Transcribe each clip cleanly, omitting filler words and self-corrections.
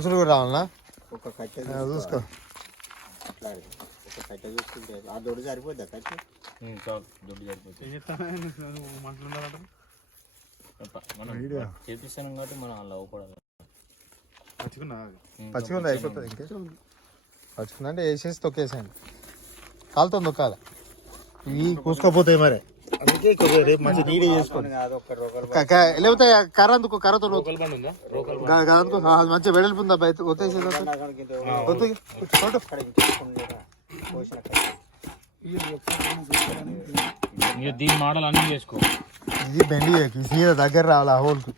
మనుషులు కూడా రావాలనా? ఒక కట్టె చూసుకో. అట్లా ఒక కట్టె చూసుకుంటే ఆ దొడ్డు సరిపోద్దా కట్టె? దొడ్డు సరిపోతుంది. మనం చేపిస్తాం కాబట్టి మనం అలా అవ్వకూడదు. పచ్చిగుంది అయిపోతుంది. ఇంకే పచ్చిగుంది అంటే వేసేసి తొక్కేసాయండి. కాలుతో తొక్కాలి. ఇవి కూసుకోపోతాయి మరి. అందుకే కొద్దిగా రేపు మంచిగా నీడే చేసుకోండి. లేకపోతే కర్ర అందుకో, కర్రతో అందుకో మంచిగా వెడల్పుందా బయట ఒత్తేసేది. దీని మోడల్ అన్ని చేసుకో. ఇది బెండి సీదా దగ్గర రావాలి ఆ హోల్కి.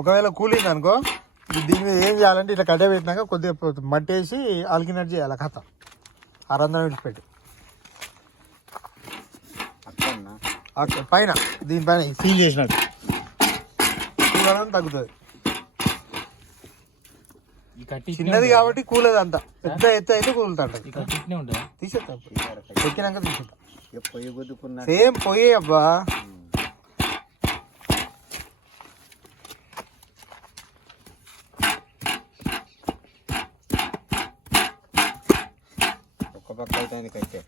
ఒకవేళ కూలింది అనుకో, దీని మీద ఏం చేయాలంటే ఇట్లా కట్టే పెట్టినాక కొద్దిగా మట్టి వేసి అలికినట్టు చేయాలి కథ. ఆ రంధ్రం విడిచిపెట్టి పైన దీనిపైన ఫీల్ చేసినట్టు తగ్గుతుంది. చిన్నది కాబట్టి కూలేదు అంతా. పెద్ద ఎత్తు అయితే కూలుతాడు. తీసేస్తా ఎక్కినాక తీసేస్తా. సేమ్ పొయ్యి అబ్బా. ఒక్క పక్క అవుతుంది కట్టే.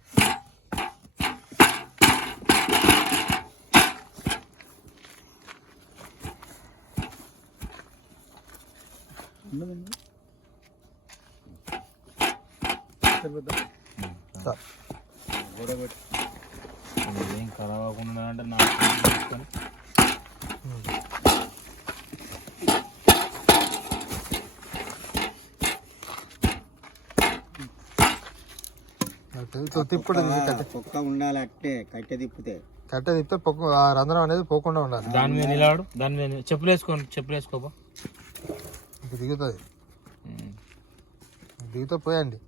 ఏం కలవకుండా అంటే నాకు తిప్పుడు పొక్క ఉండాలి. అట్టే కట్టె తిప్పితే ఆ రంధ్రం అనేది పోకుండా ఉండాలి. దాని మీద నిలబడు. దాని మీద చెప్పులు వేసుకోబా. దిగుతుంది. దిగుతా పోయండి.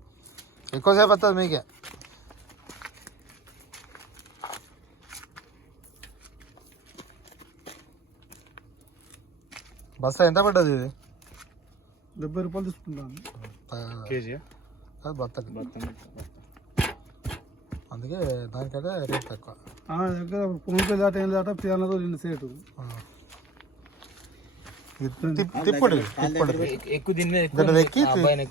ఎక్కువసేపు వస్తుంది మీకే. బస్తా ఎంత పడ్డది ఇది? 70 రూపాయలు తీసుకుంటాను కేజీ. బత్తకి అందుకే దానికైతే రేట్ తక్కువ. దగ్గర పొంగిపోయి దాట ఏం దాట పియానతో 2 సేటు తిప్పుడు ఎక్కువ దీని మీద అబ్బాయిని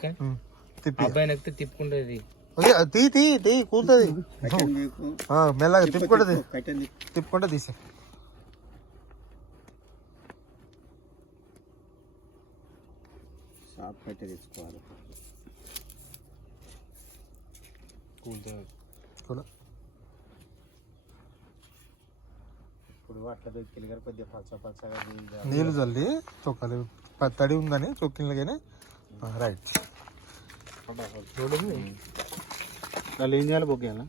ఎక్కితే తిప్పుకుంటుంది. తీ కూలుతుంది. మెల్లగా తిప్పుకుంటే తీసే. షాప్ కట్టే తెచ్చుకోవాలి. ఇప్పుడు అట్లా దొక్కిలు గారు కొద్దిగా పచ్చగా నీళ్ళు చల్లి తొక్కాలి. తడి ఉందని తొక్కిలగానే రైట్. వాళ్ళు ఏం చేయాలి? బొగ్గేయాలా?